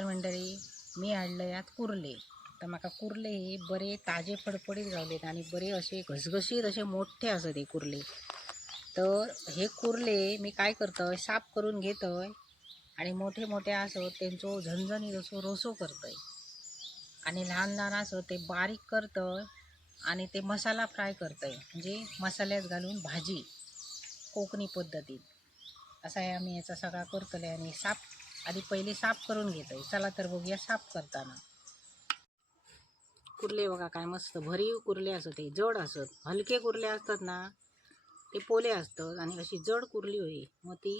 नमस्कार मंडळी मी हाडलं यात कुर्ले. तर म्हाका कुर्ले हे बरे ताजे फडफडीत गावलेत आणि बरे असे घसघशीत असे मोठे असत हे कुर्ले. तर हे कुर्ले मी काय करतोय साफ करून घेतोय आणि मोठे मोठे असत त्यांचो झणझणीत असो रोसो करतोय. आणि लहान लहान असत ते बारीक करतोय आणि ते मसाला फ्राय करतंय. म्हणजे मसाल्यात घालून भाजी कोकणी पद्धतीत. असा आम्ही याचा सगळा करतोय आणि साफ आधी पहिले साफ करून घेतोय. चला तर बघूया साफ करताना. कुर्ले बघा काय मस्त भरीव कुर्ले असत ते जड असत हलके कुर्ले असतात ना ते पोले असतात आणि अशी जड कुर्ली होई मग ती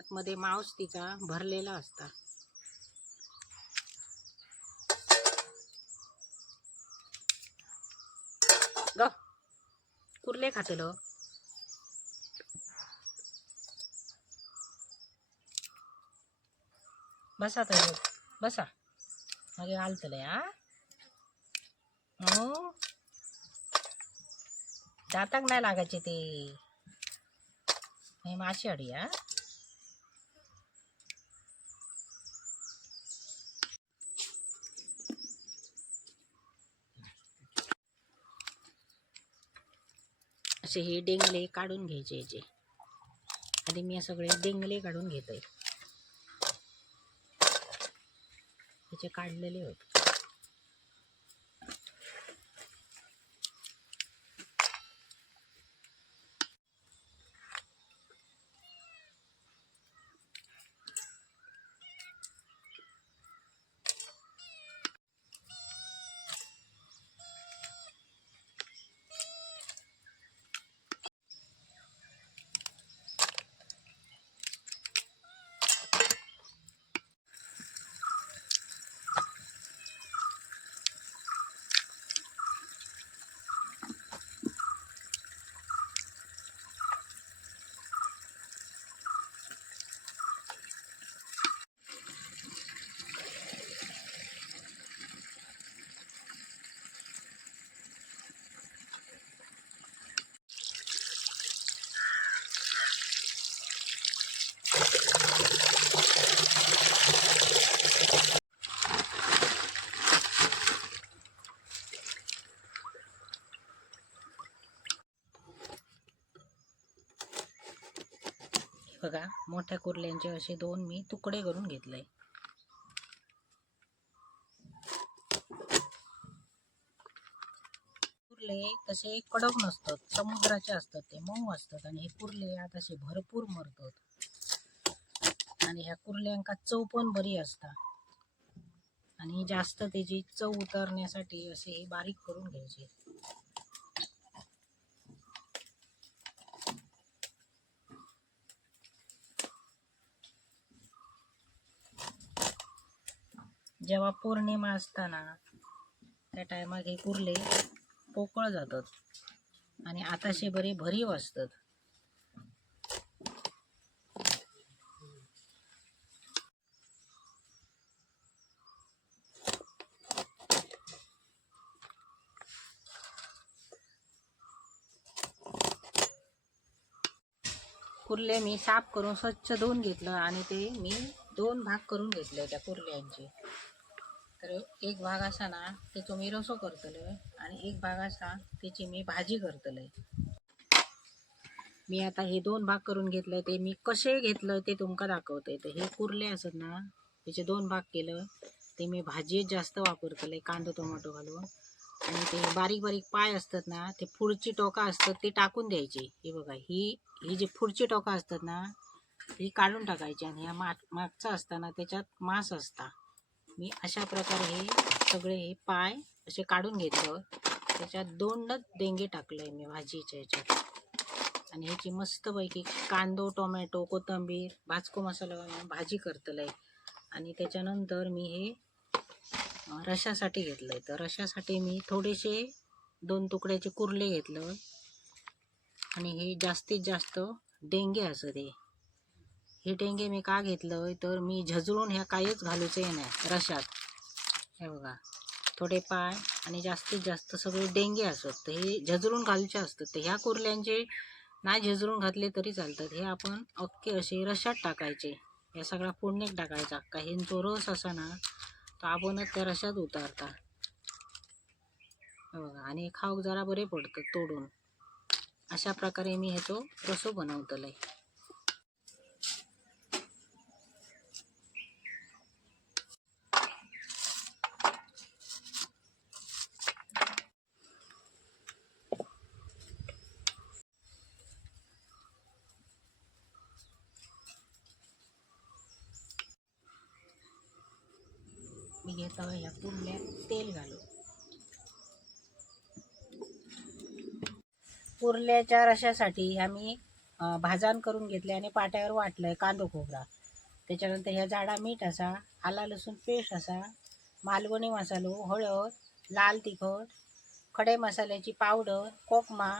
आतमध्ये मांस तिचा भरलेला असता. ग कुर्ले खातलं? बसा तर बसा. मागे घालतले हा? हो दाताक नाही लागायचे ते. हे माशी अडी हा? असे हे डेंगले काढून घ्यायचे याचे. आधी मी सगळे डेंगले काढून घेतोय. त्याचे काढलेले होते. बघा मोठ्या कुर्ल्यांचे असे दोन मी तुकडे करून घेतले कुर्ले तसे कडक नसतात समुद्राचे असतात ते मऊ असतात आणि हे कुर्ले आता असे भरपूर मरतात. आणि ह्या कुर्ल्यांका चव पण बरी असता. आणि जास्त त्याची चव उतरण्यासाठी असे हे बारीक करून घ्यायचे. जेव्हा पौर्णिमा असताना त्या टायमाक हे कुर्ले पोकळ जातात. आणि आताशे बरे भरीव असतात. कुर्ले मी साफ करून स्वच्छ धुवून घेतलं आणि ते मी दोन भाग करून घेतले त्या कुर्ल्यांचे. तर एक भाग असा ना तेचो मी रसो करतले आणि एक भाग असा त्याची मी भाजी करतले मी आता हे दोन भाग करून घेतलंय ते मी कसे घेतलं ते तुमका दाखवते तर हे कुर्ले असत ना त्याचे दोन भाग केलं ते मी भाजीच जास्त वापरतले कांदा टोमॅटो घालून. आणि ते बारीक बारीक पाय असतात ना ते पुढची टोका असतात ते टाकून द्यायची. हे बघा ही ही जी पुढची टोका असतात ना ती काढून टाकायची आणि ह्या माग मागचा असताना त्याच्यात मांस असता. मी अशा प्रकारे हे सगळे हे पाय असे काढून घेतलं त्याच्यात दोनच देंगे आहे मी भाजीच्या ह्याच्यात आणि ह्याची मस्तपैकी कांदो टोमॅटो कोथिंबीर भाजको मसाला भाजी भाजी करतलंय. आणि त्याच्यानंतर मी हे रशासाठी रशासाठी घेतलंय. तर रशासाठी मी थोडेसे दोन तुकड्याचे कुर्ले घेतलं. आणि हे जास्तीत जास्त डेंगे असं ते हे डेंगे मी का घेतलं तर मी झजळून ह्या काहीच घालूचे नाही रशात. हे बघा थोडे पाय आणि जास्तीत जास्त सगळे डेंगे असत तर हे झजरून घालूचे असतात. तर ह्या कुर्ल्यांचे नाही झजरून घातले तरी चालतात. हे आपण अख्खे असे रशात टाकायचे. या सगळ्या फोडणीत टाकायचा. का ह्यांचो रस असा ना तो आपणच त्या रशात उतारता. बघा आणि खाऊक जरा बरे पडतं तोडून. अशा प्रकारे मी ह्याचो रसो बनवतले मी घेतो ह्या कुंडल्यात तेल घालू. कुर्ल्याच्या रशासाठी ह्या मी भाजण करून घेतले आणि पाट्यावर वाटलंय कांदो खोबरा. त्याच्यानंतर ह्या जाडा मीठ असा आला लसूण पेस्ट असा मालवणी मसालो हळद लाल तिखट खडे मसाल्याची पावडर कोकमा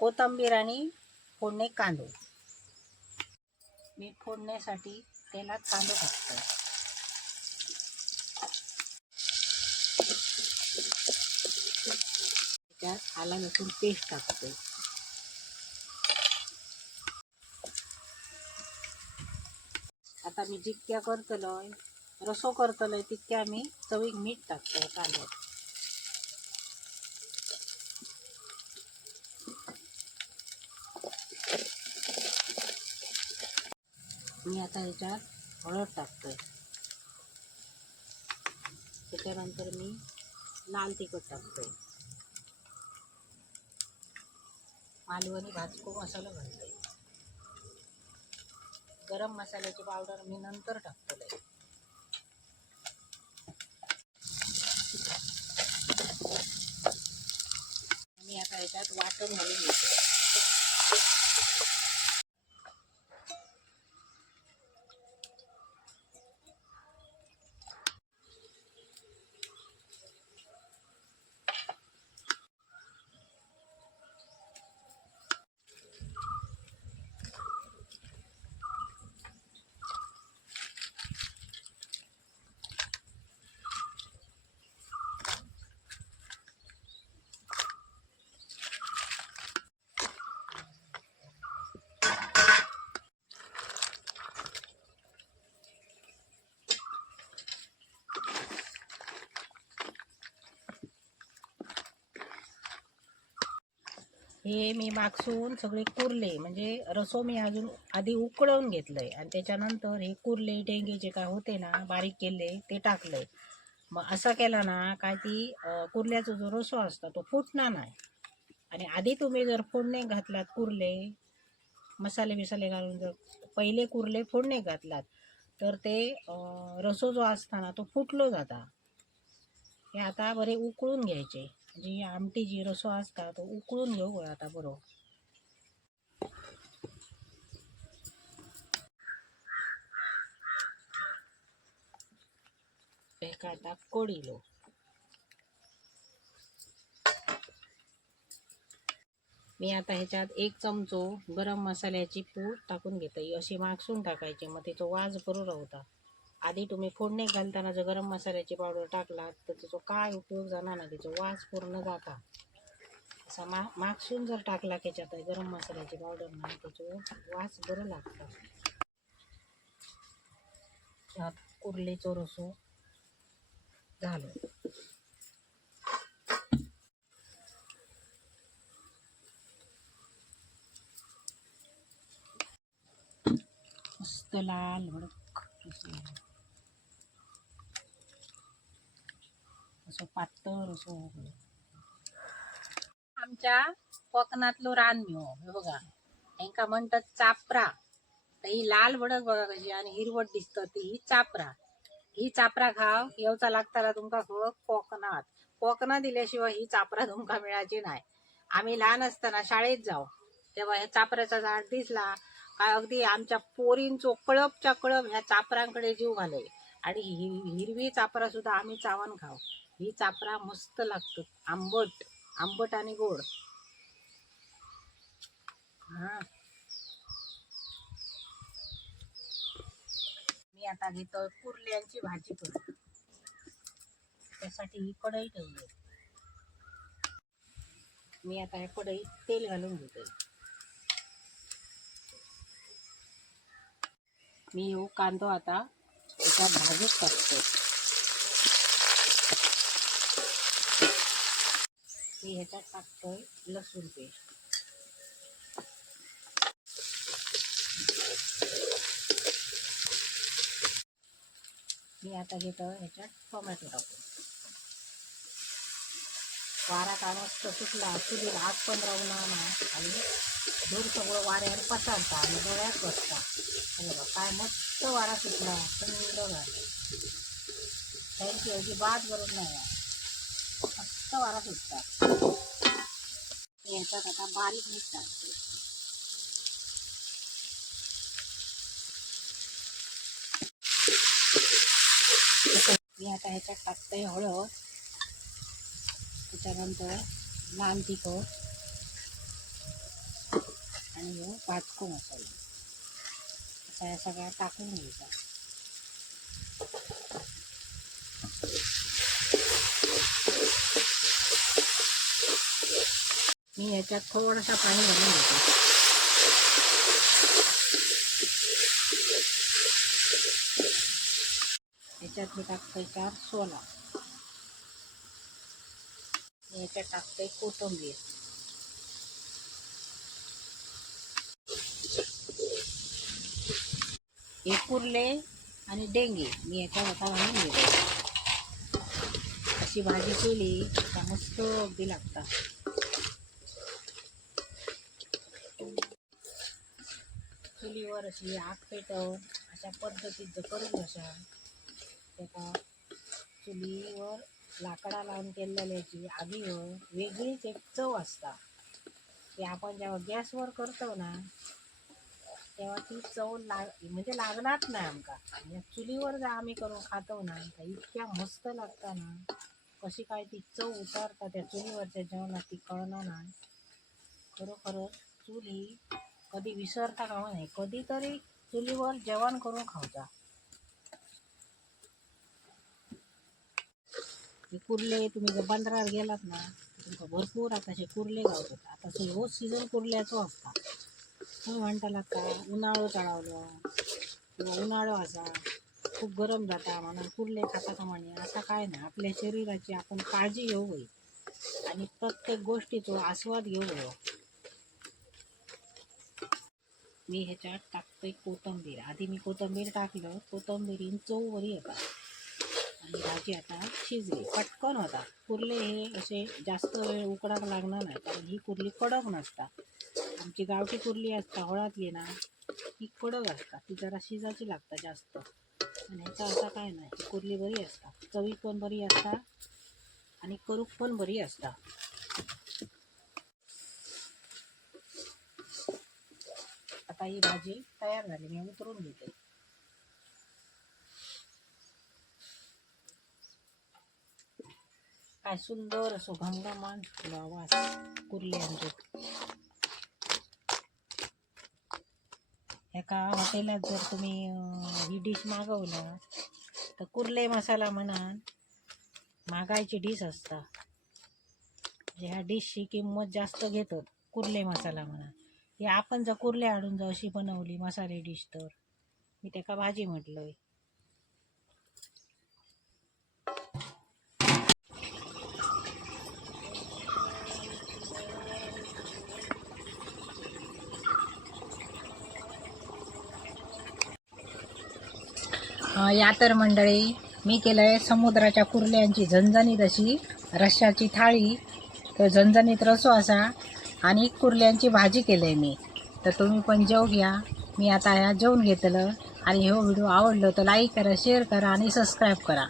कोथंबीर आणि फोडणे कांदो. मी फोडण्यासाठी तेलात कांदो टाकतोय त्यात आला लसूण पेस्ट टाकतोय. आता मी जितक्या करतलोय रसो करतलोय तितक्या मी चवीक मीठ टाकतोय कांद्यात. मी आता ह्याच्यात हळद टाकतोय. त्याच्यानंतर मी लाल तिखट टाकतोय. मालवणी भाजको मसाला घालतो. गरम मसाल्याची पावडर मी नंतर टाकतोय. मी आता याच्यात वाटण घालून घेतो. हे मी मागसून सगळे कुरले म्हणजे रसो मी अजून आधी उकळवून घेतलंय. आणि त्याच्यानंतर हे कुरले जे काय होते ना बारीक केले ते टाकलंय. मग असा केला ना काय ती कुर्ल्याचा जो रसो असता तो फुटणार नाही. आणि आधी तुम्ही जर फोडणे घातलात कुर्ले मसाले बिसाले घालून जर पहिले कुर्ले फोडणे घातलात तर ते रसो जो असताना तो फुटलो जाता. हे आता बरे उकळून घ्यायचे. जी आमटी जी रसो आसता तो उकळून घेऊ गो आता बरो एका आता कोडिलो मी आता ह्याच्यात एक चमचो गरम मसाल्याची पूड टाकून घेते. ही अशी मागसून टाकायची मग त्याचा वाज बरोबर होता आधी तुम्ही फोडणे घालताना जर गरम मसाल्याची पावडर टाकलात तर त्याचा काय उपयोग जाणार ना त्याचा वास पूर्ण जाता. असा मा मागसून जर टाकला त्याच्यात गरम मसाल्याची पावडर ना त्याचा वास बरं लागतं. त्यात कुर्लेचो रसो झालो मस्त लाल भडक रसो झालो. असो पातळ असो आमच्या कोकणातलो रानमेव हो, हे बघा. हेंका म्हणतात चापरा. तर ही लाल भडक बघा कशी आणि हिरवट दिसत ती ही चापरा. ही चापरा खाव येवचा लागताना तुमका खबर कोकणात. कोकणात दिल्याशिवाय ही चापरा तुमका मिळायची नाही. आम्ही लहान असताना शाळेत जाऊ. तेव्हा ह्या चापऱ्याचा झाड दिसला. काय अगदी आमच्या पोरींचो कळपच्या कळप ह्या चापरांकडे जीव घालय आणि हिरवी चापरा सुद्धा आम्ही चावण खाऊ. ही चापरा मस्त लागतो. आंबट आंबट आणि गोड. हा. मी आता घेतो कुर्ल्यांची भाजी करू त्यासाठी ही कढई ठेवली मी आता या कढईत तेल घालून घेते. मी हो कांदो आता त्याच्यात भाजीत टाकतो. मी ह्याच्यात टाकतोय लसूण पेस्ट. मी आता घेतो ह्याच्यात टोमॅटो टाकतो वारा का मस्त सुटला चुलीला आग पण राहून ना आणि दूर सगळं वाऱ्यावर पसरता आणि डोळ्यात बसता. हे बघा काय मस्त वारा सुटला थंडगार त्यांची अजिबात गरज नाही. वारा सुटतात याच्यात ह्याच्यात आता बारीक मीठ टाकते. मी आता ह्याच्यात टाकते हळद. त्याच्यानंतर लाल तिखट. आणि ह्यो पाचको मसाला असा या सगळ्या टाकून घ्यायचा मी याच्यात थोडासा पाणी घालून घेते. याच्यात मी टाकते चार सोला. मी ह्याच्यात टाकतोय कोथिंबीर. हे कुर्ले आणि डेंगे मी याच्या वातावरण घालून घेतो. अशी भाजी केली का मस्त अगदी लागतात. चुलीवर अशी आग पेटवून अशा पद्धतीत जर करून अशा त्याचा चुलीवर लाकडा लावून केलेल्याची आगीवर वेगळीच एक चव असता. ती आपण जेव्हा गॅसवर करतो ना तेव्हा ती चव लाग म्हणजे लागणार नाही आमका. म्हणजे चुलीवर जर आम्ही करून खातो ना तर इतक्या मस्त लागता ना कशी काय ती चव उतारता त्या चुलीवरच्या जेवणात ती कळणार ना. खरोखरच चूल ही कधी विसरता कामा नाही कधीतरी चुलीवर जेवण करून खावता हे कुर्ले तुम्ही जर बंदरावर गेलात ना तुमकां भरपूर आता कुर्ले गावतात आता ते रोज कुर्ल्याचो असता तुम्ही म्हणताला का उन्हाळो चढावलो किंवा उन्हाळो असा खूप गरम जाता म्हणून कुर्ले खाता का म्हणे? असं काय नाही. आपल्या शरीराची आपण काळजी घेऊ होई. आणि प्रत्येक गोष्टीचो आस्वाद घेऊ हवो मी ह्याच्यात टाकते कोथंबीर. आधी मी कोथंबीर टाकलं कोथंबीरीन चव बरी येतात. आणि भाजी आता शिजली. पटकन होता. कुर्ले हे असे जास्त वेळ उकडाक लागणार नाही कारण ही कुर्ली कडक नसता आमची गावठी कुर्ली असता हळातली ना ही कडक असता ती जरा शिजायची लागता जास्त. आणि ह्याचा असा काय नाही ही कुर्ली बरी असता चवी पण बरी असता आणि करूक पण बरी असता आता ही भाजी तयार झाली मी उतरून घेते. काय सुंदर असो घमघमान फुला वास कुर्ल्यांचो एका हॉटेलात जर तुम्ही ही डिश मागवला तर कुर्ले मसाला म्हणान मागायची डिश असता. म्हणजे ह्या डिशची किंमत जास्त घेतात कुर्ले मसाला म्हणा हे आपण जर कुर्ले आणून जर अशी बनवली मसाले डिश तर. मी त्याका भाजी म्हटलंय. या तर मंडळी मी केलंय समुद्राच्या कुर्ल्यांची झणझणीत अशी रश्शाची थाळी. तर झणझणीत रसो असा आणि कुर्ल्यांची भाजी केलं आहे मी. तर तुम्ही पण जेव घ्या. मी आता ह्या जेवून घेतलं. आणि हो व्हिडिओ आवडलो तर लाईक करा शेअर करा आणि सबस्क्राईब करा.